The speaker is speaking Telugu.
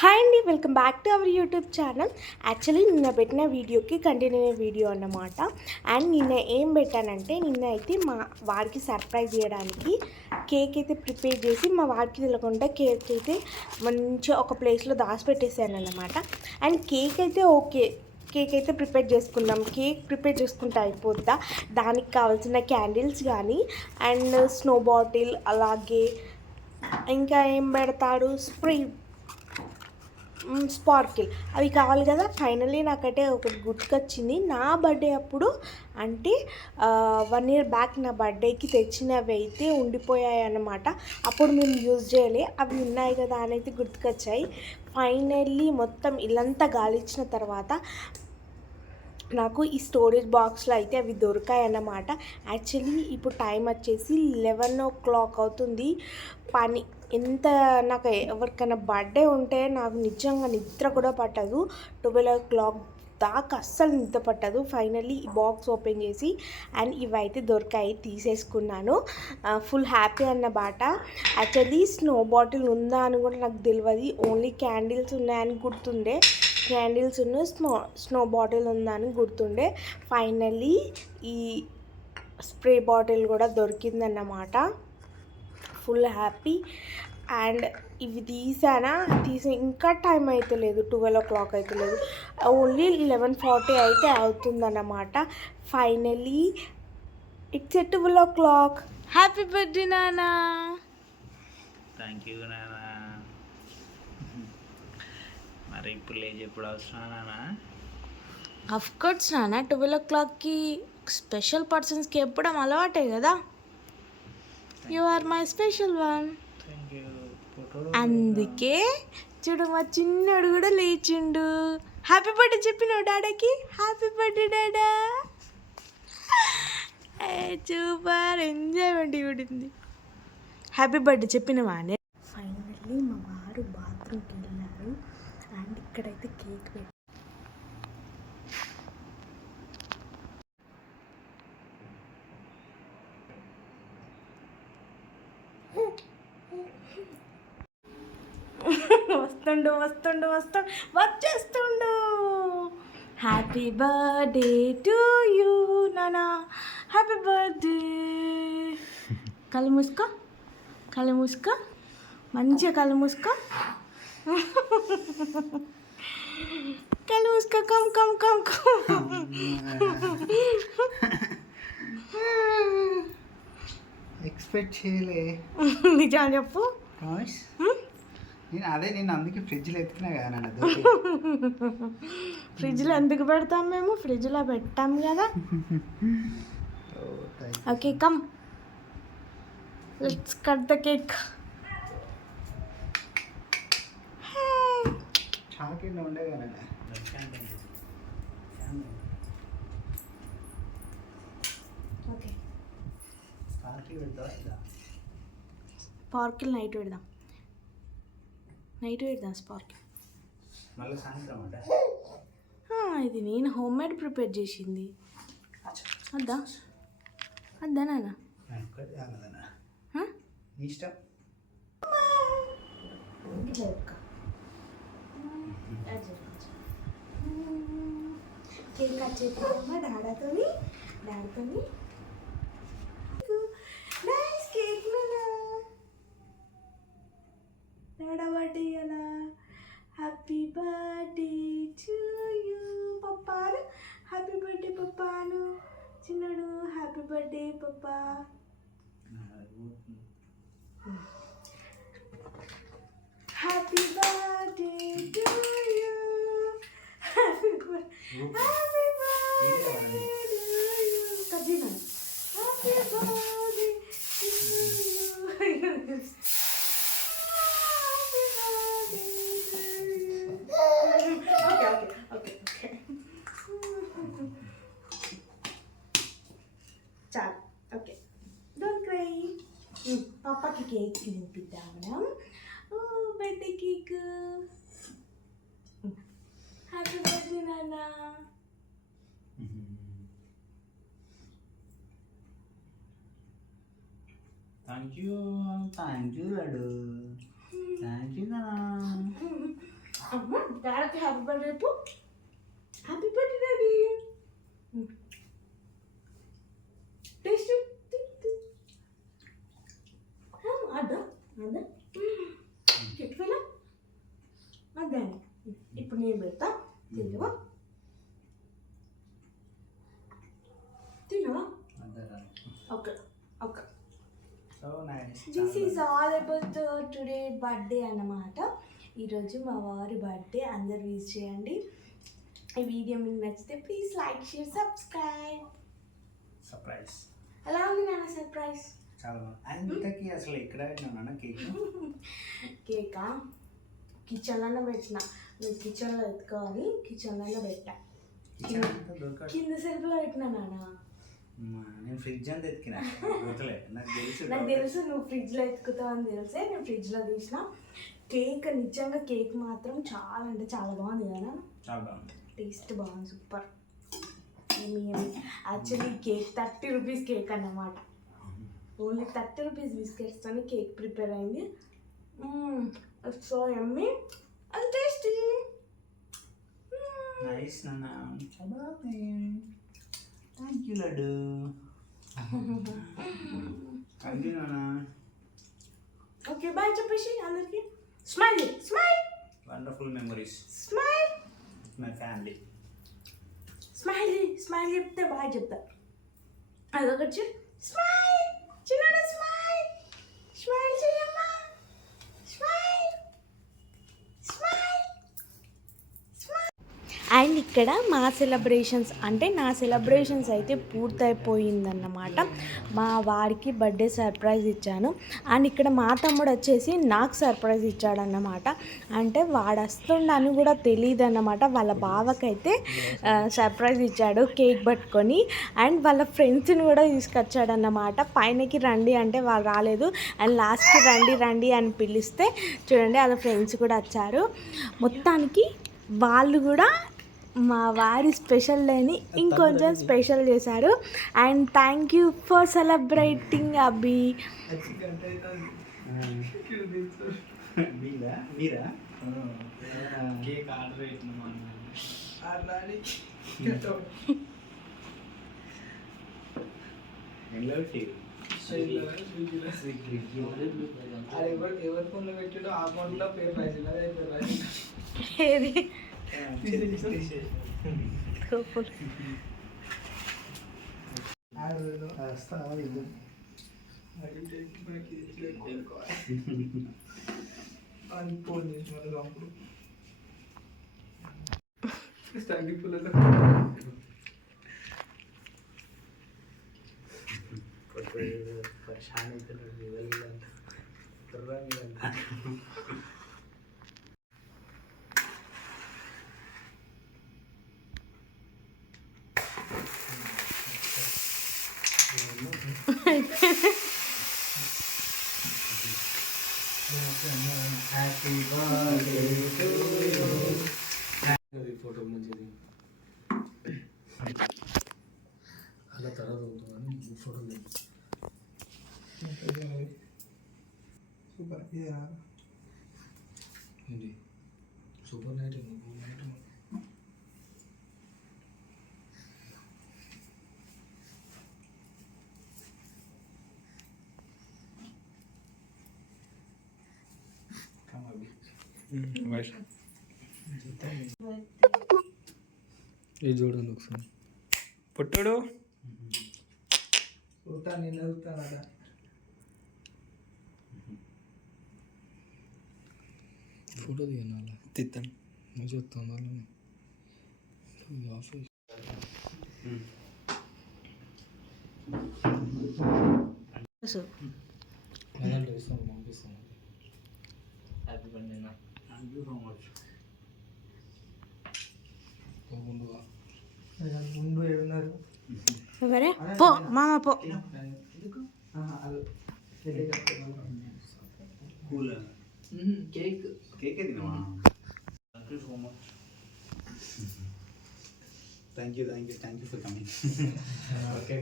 హాయ్ అండి welcome back to our YouTube channel actually నిన్న పెట్టిన వీడియోకి కంటిన్యూ వీడియో అన్నమాట. అండ్ నిన్న ఏం పెట్టానంటే నిన్న అయితే మా వాడికి సర్ప్రైజ్ చేయడానికి కేక్ అయితే ప్రిపేర్ చేసి మా వాడికి తెలియకుండా కేక్ అయితే మంచిగా ఒక ప్లేస్లో దాచిపెట్టేసాను అన్నమాట. అండ్ కేక్ అయితే ఓకే కేక్ అయితే ప్రిపేర్ చేసుకుందాం. కేక్ ప్రిపేర్ చేసుకుంటే అయిపోద్దా? దానికి కావాల్సిన క్యాండిల్స్ కానీ అండ్ స్నో బాటిల్ అలాగే ఇంకా ఏం పెడతాడు? Spray sparkle. అవి కావాలి కదా ఫైనల్లీ నాకైతే ఒకటి గుర్తుకొచ్చింది. నా బర్త్డే అప్పుడు అంటే వన్ ఇయర్ బ్యాక్ నా బర్త్డేకి తెచ్చినవి అయితే ఉండిపోయాయి అన్నమాట. అప్పుడు మేము యూజ్ చేయలే. అవి ఉన్నాయి కదా అని అయితే గుర్తుకొచ్చాయి. ఫైనల్లీ మొత్తం ఇల్లంతా గాలిచ్చిన తర్వాత నాకు ఈ స్టోరేజ్ బాక్స్లో అయితే అవి దొరికాయి అన్నమాట. యాక్చువల్లీ ఇప్పుడు టైం వచ్చేసి లెవెన్ ఓ క్లాక్ అవుతుంది. పని ఎంత నాకు ఎవరికైనా బర్త్డే ఉంటే నాకు నిజంగా నిద్ర కూడా పట్టదు. ట్వెల్వ్ ఓ క్లాక్ దాకా అస్సలు నిద్ర పట్టదు. ఫైనల్లీ ఈ బాక్స్ ఓపెన్ చేసి అండ్ ఇవైతే దొరికాయి తీసేసుకున్నాను. ఫుల్ హ్యాపీ అన్నమాట యాక్చువల్లీ స్నో బాటిల్ ఉందా అని కూడా నాకు తెలియదు ఓన్లీ క్యాండిల్స్ ఉన్నాయని గుర్తుండే. క్యాండిల్స్ ఉన్న స్నో స్నో బాటిల్ ఉందని గుర్తుండే. ఫైనల్లీ ఈ స్ప్రే బాటిల్ కూడా దొరికిందన్నమాట. Full happy. అండ్ ఇవి తీసానా? తీసి ఇంకా టైం అయితే లేదు. ట్వెల్వ్ ఓ క్లాక్ అయితే లేదు. ఓన్లీ లెవెన్ ఫార్టీ అయితే అవుతుందన్నమాట. Finally it's a twelve o'clock. Happy birthday నానా. థ్యాంక్ యూ నాన్న మరి ఇప్పుడు లేచి ఎప్పుడు అవసరం నాన్న అఫ్ కోర్స్ నాన్న ట్వెల్వ్ ఓ క్లాక్కి స్పెషల్ పర్సన్స్కి ఎప్పడం అలవాటే కదా. You are my special one అందుకే చూడు మా చిన్నోడు కూడా లేచిండు. హ్యాపీ బర్త్డే చెప్పినావు డాడాకి? హ్యాపీ బర్త్డే డాడా. సూపర్. ఎంజాయ్మెంట్ ఇవిడింది హ్యాపీ బర్త్డే చెప్పినవా ఫైనల్లీ మా వారు బాత్రూమ్కి వెళ్ళారు. అండ్ ఇక్కడైతే కేక్ పెట్టి వస్తుండు వస్తుండు వస్తుండు వచ్చేస్తుండు. హ్యాపీ బర్త్డే టు యూ నానా. హ్యాపీ బర్త్డే కళ్ళు మూసుకో కళ్ళు మూసుకో. మంచిగా కళ్ళు మూసుకో. కళ్ళు మూసుకో come come come come. Expect చేయలే. నిజం చెప్పు. నేను అదే నేను అందుకే ఫ్రిడ్జ్లో ఎత్తుకున్నా కదా నాన్న ఫ్రిడ్జ్లో ఎందుకు పెడతాం మేము? ఫ్రిడ్జ్లో పెట్టాం కదా. Okay come. Let's cut the cake చాకెట్ ఉండే కదా స్పార్కిల్ నైట్ పెడదాం. నైట్ పెడదాం అంట? ఇది నేను హోమ్ మేడ్ ప్రిపేర్ చేసింది. అద్దా? అద్దా నాన్న? ఒక్కటి కాగలనా హ? నీ ఇష్టం? ఇట్లా చెప్పుకో. కేక్ కట్ చేద్దామా? డాడాతోని? డాడీతోని? Papa. Happy birthday to you. Happy, happy birthday. Cry పాపకి కేక్ తినిపిద్దాం మనం బర్త్డే కేక్ హ్యాపీ బర్త్డే నాన్న థ్యాంక్ యూ థ్యాంక్ యూ లడ్డు థ్యాంక్ యూ నాన్న హ్యాపీ బర్త్డే రేపు. హ్యాపీ బర్త్డే డాడీ టేస్ట్ అదా అదా చెప్పలా అదే నేను పెడతా తినవా తినవా okay okay this is all about today birthday అన్నమాట ఈరోజు మా వారి బర్త్డే అందరు విజ్ చేయండి. ఈ వీడియో మీకు నచ్చితే please like share subscribe surprise ఎలా ఉంది నాన్న సర్ప్రైజ్ చాలా అసలు ఎక్కడ కేక్? కేకా? కిచెన్లోనే పెట్టిన. నువ్వు కిచెన్లో ఎత్తుకోవాలి కిచెన్లోనే పెట్టా. కింద సెల్ఫ్లో పెట్టినా నాన్న? నేను ఫ్రిడ్జ్ అంతా ఎత్తికినా. నాకు తెలుసు నాకు తెలుసు నువ్వు ఫ్రిడ్జ్లో ఎత్తుకుతావు అని తెలిసే నేను ఫ్రిడ్జ్లో తీసిన. కేక్ నిజంగా కేక్ మాత్రం చాలా అంటే చాలా బాగుంది కదా చాలా బాగుంది. టేస్ట్ బాగుంది super. Actually cake thirty rupees cake అన్నమాట. ఓన్లీ థర్టీ రూపీస్ బిస్కెట్స్తోనే కేక్ ప్రిపేర్ అయింది. So yummy and tasty nice నాన్న థ్యాంక్ యూ లడ్డు థ్యాంక్ యూ నాన్న ఓకే బాయ్ చెప్పేసి అందరికి. Smile smile wonderful memories smile my family smile smile చెప్తే బాయ్ చెప్తా. అదొకటి స్మైల్ చిన్న స్మైల్ స్మైల్ చేయమ్మా స్మైల్ స్మైల్ అండ్ ఇక్కడ మా సెలబ్రేషన్స్ అంటే నా సెలబ్రేషన్స్ అయితే పూర్తయిపోయిందన్నమాట. మా వారికి బర్త్డే సర్ప్రైజ్ ఇచ్చాను. అండ్ ఇక్కడ మా తమ్ముడు వచ్చేసి నాకు సర్ప్రైజ్ ఇచ్చాడన్నమాట. అంటే వాడు వస్తుండని కూడా తెలియదు అన్నమాట వాళ్ళ బావకైతే సర్ప్రైజ్ ఇచ్చాడు కేక్ పట్టుకొని. అండ్ వాళ్ళ ఫ్రెండ్స్ని కూడా తీసుకొచ్చాడన్నమాట. పైనకి రండి అంటే వాళ్ళు రాలేదు. అండ్ లాస్ట్కి రండి రండి అని పిలిస్తే చూడండి వాళ్ళ ఫ్రెండ్స్ కూడా వచ్చారు. మొత్తానికి వాళ్ళు కూడా మా వారి స్పెషల్ డేని ఇంకొంచెం స్పెషల్ చేశారు. And thank you for celebrating ఎలా ఎవరు ఎవరి ఫోన్లో పెట్టాడో ఆ ఫోన్లో పే పైసలు అదే పే పైసలు ఏది అని ఫోన్ చేసి మళ్ళీ అప్పుడు స్టాండింగ్ పుల్లలో పరేషాన్ అవుతున్నాడు ఫోటో మంచిది అలా తర్వాత ఉంటుందని photo super super night night ఇది చూడండి ఒకసారి. పుట్టాడు? ఫోటో తీయాలి తిత్తాను. నువ్వు చెప్తాను ఆఫీస్. పంపిస్తాను హ్యాపీ బర్త్డే నా థ్యాంక్ యూ సో మచ్ ముందు ఏమన్నారు ఎవరే? పో మామ పో. కేక్ కేక్ తినవా thank you so much thank you thank you thank you for coming okay